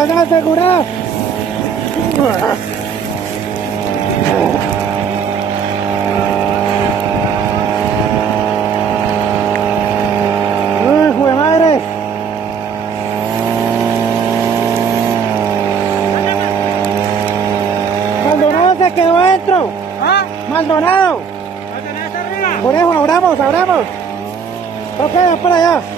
¡Van a asegurar! ¡Uy, jue madre! ¡Maldonado se quedó adentro! ¿Ah? ¡Maldonado! ¿Lo tenés arriba? Por eso, abramos. Ok, vamos para allá.